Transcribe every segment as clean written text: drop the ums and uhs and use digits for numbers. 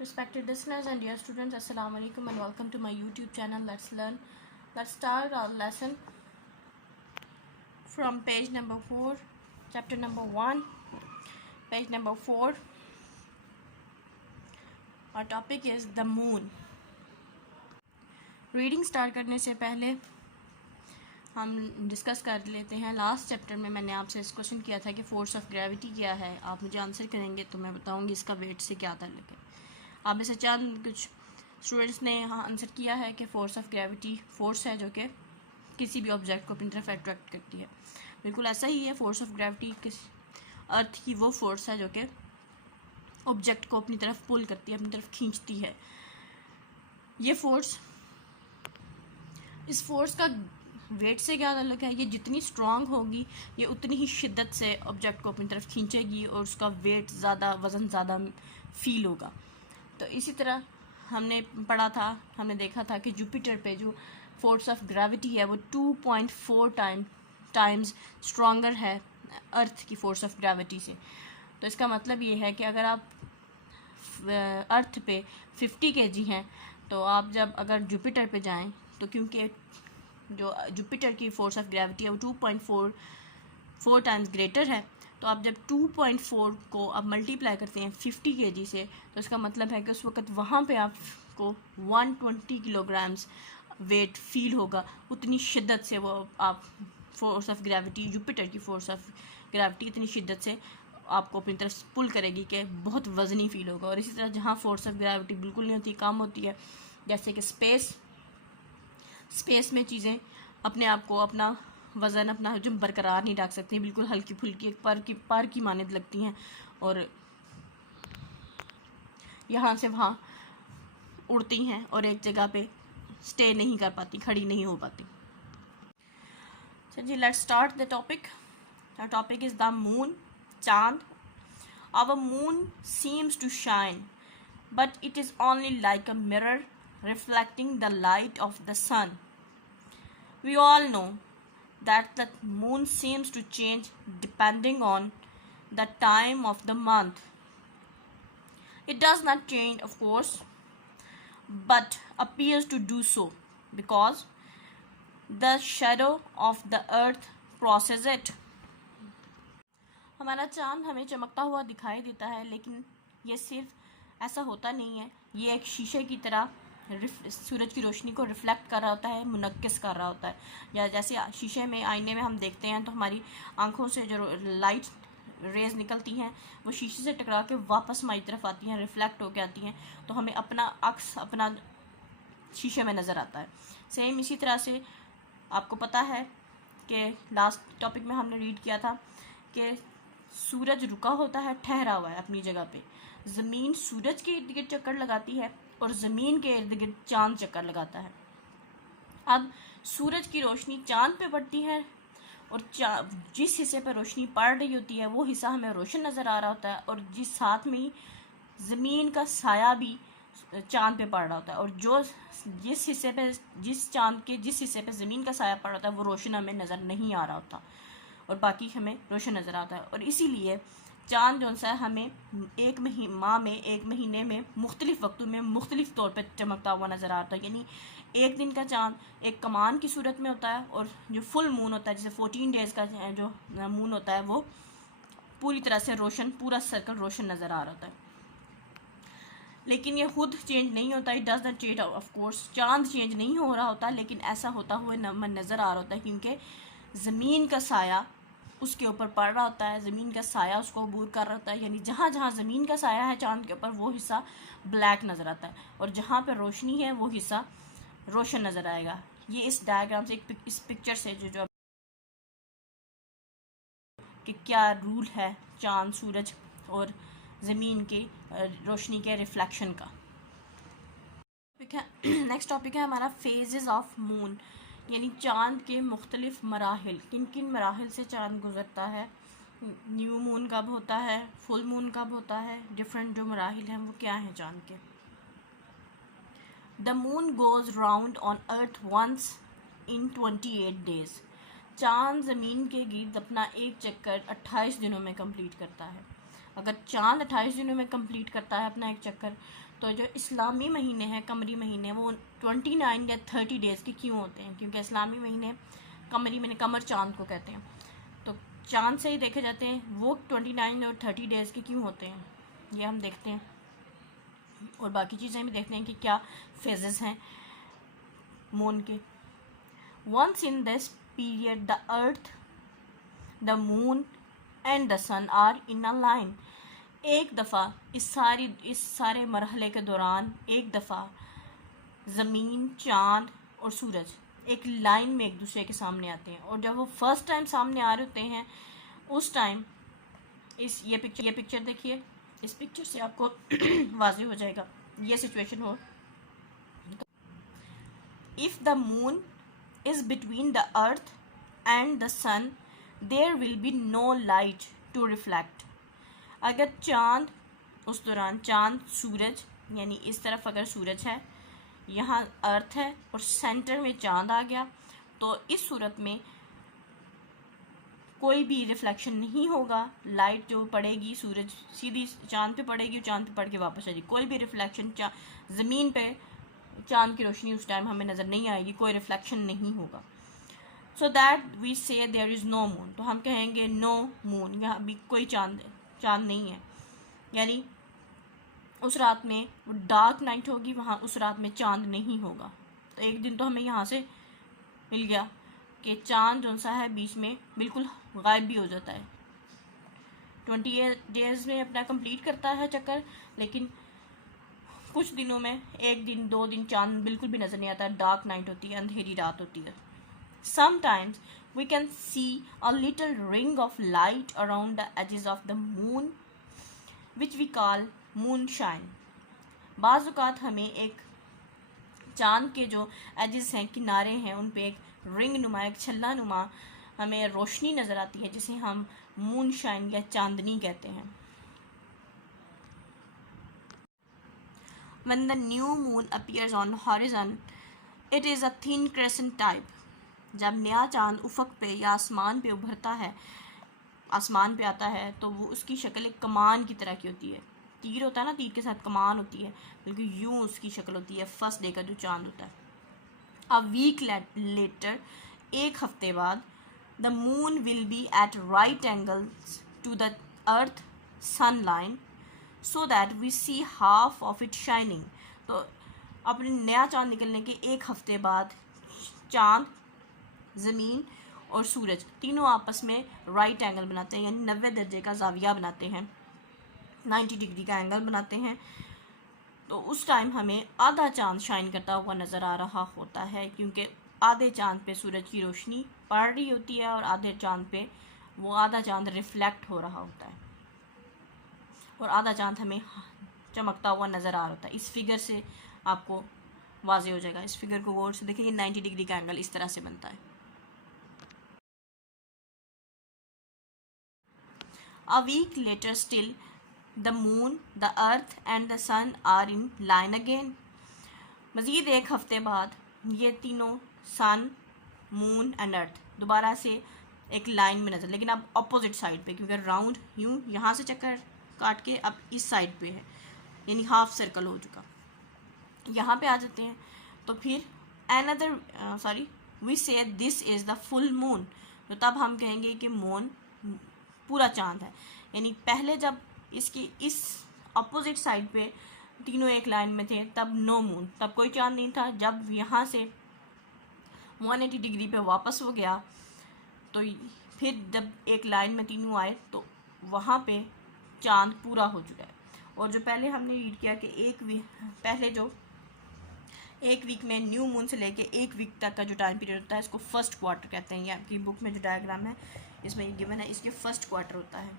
Respected listeners and dear students, Assalamu alaikum and welcome to my YouTube channel. Let's learn. Let's start our lesson from page number 4, chapter number 1, page number 4. Our topic is the moon. Reading start करने से पहले हम discuss कर लेते हैं। Last chapter में मैंने आपसे इस क्वेश्चन किया था कि फोर्स ऑफ ग्रेविटी क्या है। आप मुझे आंसर करेंगे तो मैं बताऊंगी इसका वेट से क्या ताल्लुक है। आप में से चंद कुछ स्टूडेंट्स ने यहाँ आंसर किया है कि फोर्स ऑफ ग्रेविटी फोर्स है जो कि किसी भी ऑब्जेक्ट को अपनी तरफ अट्रैक्ट करती है। बिल्कुल ऐसा ही है। फोर्स ऑफ ग्रेविटी किस अर्थ की वो फोर्स है जो कि ऑब्जेक्ट को अपनी तरफ पुल करती है, अपनी तरफ खींचती है। ये फोर्स, इस फोर्स का वेट से क्या ताल्लुक है? ये जितनी स्ट्रांग होगी ये उतनी ही शिद्दत से ऑब्जेक्ट को अपनी तरफ खींचेगी और उसका वेट ज़्यादा, वज़न ज़्यादा फील होगा। तो इसी तरह हमने पढ़ा था, हमने देखा था कि जुपिटर पे जो फोर्स ऑफ ग्रेविटी है वो 2.4 टाइम्स स्ट्रॉन्गर है अर्थ की फोर्स ऑफ ग्रेविटी से। तो इसका मतलब ये है कि अगर आप अर्थ पे 50 kg हैं तो आप जब अगर जुपिटर पे जाएं तो क्योंकि जो जुपिटर की फोर्स ऑफ ग्रेविटी है वो 2.4 टाइम्स ग्रेटर है, तो आप जब 2.4 को आप मल्टीप्लाई करते हैं 50 kg से तो इसका मतलब है कि उस वक़्त वहाँ पे आपको 120 किलोग्राम्स वेट फील होगा। उतनी शिद्दत से वो आप फोर्स ऑफ ग्रेविटी, जुपिटर की फोर्स ऑफ ग्रेविटी इतनी शिद्दत से आपको अपनी तरफ पुल करेगी कि बहुत वज़नी फील होगा। और इसी तरह जहाँ फोर्स ऑफ ग्रेविटी बिल्कुल नहीं होती, कम होती है, जैसे कि स्पेस में चीज़ें अपने आप को, अपना वज़न, अपना हजम बरकरार नहीं रख सकती, बिल्कुल हल्की फुल्की एक पर की मानद लगती हैं और यहाँ से वहाँ उड़ती हैं और एक जगह पे स्टे नहीं कर पाती, खड़ी नहीं हो पाती। जी, let's start the topic. The topic is the moon, चांद। Our moon seems to shine but it is only like a mirror reflecting the light of the sun. We all know that the moon seems to change depending on the time of the month. It does not change, of course, but appears to do so because the shadow of the earth crosses it. हमारा चांद हमें चमकता हुआ दिखाई देता है, लेकिन ये सिर्फ ऐसा होता नहीं है। ये एक शीशे की तरह सूरज की रोशनी को रिफ्लेक्ट कर रहा होता है, मुनक्किस कर रहा होता है। या जैसे शीशे में, आईने में हम देखते हैं तो हमारी आंखों से जो लाइट रेज निकलती हैं वो शीशे से टकरा के वापस हमारी तरफ आती हैं, रिफ्लेक्ट होकर आती हैं, तो हमें अपना अक्स अपना शीशे में नज़र आता है। सेम इसी तरह से आपको पता है कि लास्ट टॉपिक में हमने रीड किया था कि सूरज रुका होता है, ठहरा हुआ है अपनी जगह पे। ज़मीन सूरज के इर्द गिर्द चक्कर लगाती है और ज़मीन के इर्द गिर्द चाँद चक्कर लगाता है। अब सूरज की रोशनी चाँद पे पड़ती है और जिस हिस्से पर रोशनी पड़ रही होती है वो हिस्सा हमें रोशन नज़र आ रहा होता है, और जिस साथ में ही ज़मीन का साया भी चाँद पे पड़ रहा होता है, और जो जिस हिस्से पे जिस हिस्से पे ज़मीन का साया पड़ रहा होता है वो रोशन हमें नज़र नहीं आ रहा होता और बाकी हमें रोशन नज़र आता है। और इसीलिए चाँद जो सा हमें एक महीने में मुख्तलिफ़ वक्तों में मुख्तलिफ़ तौर पर चमकता हुआ नज़र आता है। यानी एक दिन का चाँद एक कमान की सूरत में होता है और जो फुल मून होता है, जैसे 14 डेज़ का जो मून होता है, वो पूरी तरह से रोशन, पूरा सर्कल रोशन नज़र आ रहा होता है। लेकिन ये खुद चेंज नहीं होता, it does not change of course. चाँद चेंज नहीं हो रहा होता, लेकिन ऐसा होता हुआ नज़र आ रहा होता है क्योंकि ज़मीन का साया उसके ऊपर पड़ रहा होता है, ज़मीन का साया उसको अबूर कर रहा होता है। यानी जहाँ जहाँ ज़मीन का साया है चाँद के ऊपर वो हिस्सा ब्लैक नज़र आता है और जहाँ पर रोशनी है वो हिस्सा रोशन नज़र आएगा। ये इस डायग्राम से, इस पिक्चर से जो कि क्या रूल है चाँद, सूरज और ज़मीन की रोशनी के रिफ्लेक्शन का। नेक्स्ट टॉपिक है हमारा फेजेस ऑफ मून, यानी चाँद के मुख्तलिफ़ मराहिल। किन किन मराहिल से चाँद गुज़रता है, न्यू मून कब होता है, फुल मून कब होता है, डिफरेंट जो मराहिल हैं वो क्या हैं चाँद के। The moon goes round on earth once in 28 days. चाँद ज़मीन के गिर्द अपना एक चक्कर 28 दिनों में कंप्लीट करता है। अगर चाँद 28 दिनों में कंप्लीट करता है अपना एक चक्कर, तो जो इस्लामी महीने हैं, कमरी महीने, वो 29 या 30 डेज़ के क्यों होते हैं? क्योंकि इस्लामी महीने, कमरी महीने, कमर चाँद को कहते हैं, तो चाँद से ही देखे जाते हैं। वो 29 और 30 डेज़ के क्यों होते हैं, ये हम देखते हैं। और बाकी चीज़ें भी देखते हैं कि क्या फेजेस हैं मून के। Once in this period the earth, the moon and the sun are in a line. एक दफ़ा इस सारे मरहले के दौरान एक दफ़ा ज़मीन, चाँद और सूरज एक लाइन में एक दूसरे के सामने आते हैं। और जब वो फर्स्ट टाइम सामने आ रहे होते हैं उस टाइम ये पिक्चर देखिए, इस पिक्चर से आपको वाज़ेह हो जाएगा ये सिचुएशन हो। If the moon is between the earth and the sun there will be no light to reflect. अगर चाँद, उस दौरान चाँद, सूरज, यानी इस तरफ अगर सूरज है, यहाँ अर्थ है और सेंटर में चाँद आ गया, तो इस सूरत में कोई भी रिफ्लेक्शन नहीं होगा। लाइट जो पड़ेगी सूरज सीधी चाँद पे पड़ेगी, चाँद पे पड़ के वापस आएगी। कोई भी रिफ्लेक्शन ज़मीन पे चाँद की रोशनी उस टाइम हमें नज़र नहीं आएगी, कोई रिफ्लेक्शन नहीं होगा। सो दैट वी से देयर इज़ नो मून, तो हम कहेंगे नो मून, यहाँ अभी कोई चाँद नहीं है। यानी उस रात में वो डार्क नाइट होगी, वहाँ उस रात में चाँद नहीं होगा। तो एक दिन तो हमें यहाँ से मिल गया कि चाँद जो सा है बीच में बिल्कुल गायब भी हो जाता है। 28 डेज़ में अपना कंप्लीट करता है चक्कर, लेकिन कुछ दिनों में 1 दिन 2 दिन चाँद बिल्कुल भी नज़र नहीं आता, डार्क नाइट होती है, अंधेरी रात होती है। Sometimes we can see a little ring of light around the edges of the moon, which we call moonshine. बाज़ औक़ात हमें एक चाँद के जो एजेस हैं, किनारे हैं, उन पे एक रिंग नुमा, एक छल्ला नुमा हमें रोशनी नज़र आती है, जिसे हम मूनशाइन या चांदनी कहते हैं। When the new moon appears on horizon, it is a thin crescent type. जब नया चाँद उफ़क़ पे या आसमान पे उभरता है, आसमान पे आता है, तो वो उसकी शक्ल एक कमान की तरह की होती है। तीर होता है ना, तीर के साथ कमान होती है, बिल्कुल यूँ उसकी शक्ल होती है फर्स्ट डे का जो चाँद होता है। अ वीक लेटर, एक हफ्ते बाद, the moon will be at right angles to the earth sun line so that we see half of it shining. तो अपने नया चाँद निकलने के एक हफ्ते बाद चाँद, ज़मीन और सूरज तीनों आपस में राइट एंगल बनाते हैं, यानी 90 दर्जे का ज़ाविया बनाते हैं, 90 डिग्री का एंगल बनाते हैं। तो उस टाइम हमें आधा चाँद शाइन करता हुआ नज़र आ रहा होता है, क्योंकि आधे चाँद पे सूरज की रोशनी पड़ रही होती है और आधे चाँद पे वो आधा चाँद रिफ्लेक्ट हो रहा होता है और आधा चाँद हमें चमकता हुआ नज़र आ रहा होता है। इस फिगर से आपको वाज़ेह हो जाएगा। इस फिगर को गौर से देखेंगे, 90 डिग्री का एंगल इस तरह से बनता है। A week later still, the moon, the earth and the sun are in line again. मज़ीद एक हफ्ते बाद ये तीनों सन, मून एंड अर्थ दोबारा से एक लाइन में नज़र, लेकिन अब अपोजिट साइड पे, क्योंकि राउंड यूँ यहाँ से चक्कर काट के अब इस साइड पे है, यानी हाफ सर्कल हो चुका, यहाँ पे आ जाते हैं। तो फिर अनदर वी से this is the full moon, तो तब हम कहेंगे कि मून पूरा चाँद है। यानी पहले जब इसकी इस अपोजिट साइड पे तीनों एक लाइन में थे तब नो मून, तब कोई चाँद नहीं था। जब यहाँ से 180 डिग्री पे वापस हो गया तो फिर जब एक लाइन में तीनों आए तो वहाँ पे चाँद पूरा हो चुका है। और जो पहले हमने रीड किया कि पहले जो एक वीक में न्यू मून से लेके एक वीक तक का जो टाइम पीरियड होता है इसको फर्स्ट क्वार्टर कहते हैं। ये आपकी बुक में जो डायग्राम है इसमें ये गिवन है, इसके फर्स्ट क्वार्टर होता है।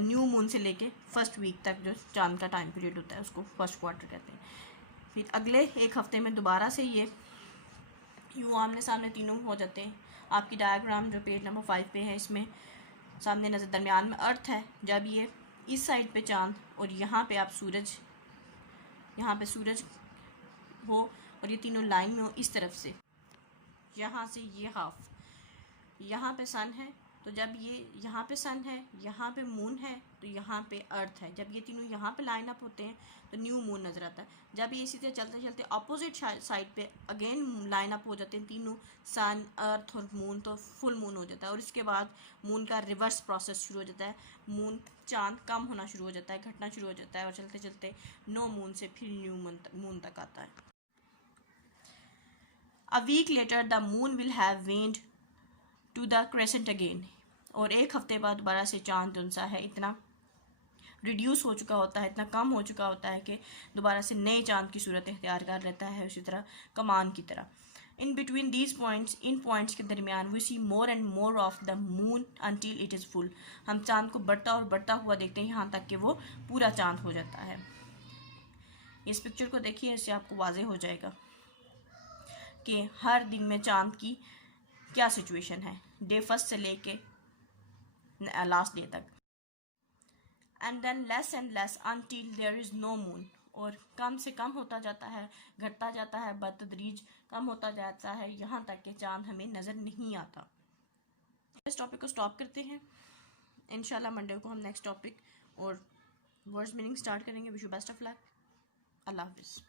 न्यू मून से लेके फर्स्ट वीक तक जो चांद का टाइम पीरियड होता है उसको फर्स्ट क्वार्टर कहते हैं। फिर अगले एक हफ्ते में दोबारा से ये यूँ आमने सामने तीनों हो जाते हैं। आपकी डायग्राम जो पेज नंबर 5 पे है इसमें सामने नज़र दरमियान में अर्थ है। जब ये इस साइड पे चांद और यहाँ पे आप सूरज, यहाँ पे सूरज हो और ये तीनों लाइन में हो इस तरफ से, यहाँ से ये हाफ, यहाँ पे सन है तो जब ये यहाँ पे सन है, यहाँ पे मून है, तो यहाँ पे अर्थ है। जब ये तीनों यहाँ पे लाइन अप होते हैं तो न्यू मून नज़र आता है। जब ये इसी तरह चलते चलते अपोजिट साइड पे अगेन लाइन अप हो जाते हैं तीनों, सन, अर्थ और मून, तो फुल मून हो जाता है। और इसके बाद मून का रिवर्स प्रोसेस शुरू हो जाता है। मून, चाँद कम होना शुरू हो जाता है, घटना शुरू हो जाता है, और चलते चलते नो मून से फिर न्यू मून तक आता है। A week later the moon will have waned to the crescent again. और एक हफ्ते बाद दोबारा से चाँद उनसा है इतना रिड्यूस हो चुका होता है, इतना कम हो चुका होता है कि दोबारा से नए चाँद की सूरत इख्तियार कर लेता है, उसी तरह कमान की तरह। इन बिटवीन दीज पॉइंट्स, इन पॉइंट्स के दरमियान we see more and more of the moon until it is full. हम चाँद को बढ़ता और बढ़ता हुआ देखते हैं यहाँ तक कि वो पूरा चाँद हो जाता है। इस पिक्चर को देखिए, इससे आपको वाज़ेह हो जाएगा कि हर दिन में चाँद की क्या सिचुएशन है, डे फर्स्ट से लेके लास्ट डे तक। And then less and less until there is no moon. और कम से कम होता जाता है, घटता जाता है, बतदरीज कम होता जाता है, यहाँ तक कि चाँद हमें नज़र नहीं आता। इस टॉपिक को स्टॉप करते हैं। इंशाल्लाह मंडे को हम नेक्स्ट टॉपिक और वर्ड्स मीनिंग स्टार्ट करेंगे। Wish you best of luck. अल्लाह हाफिज़।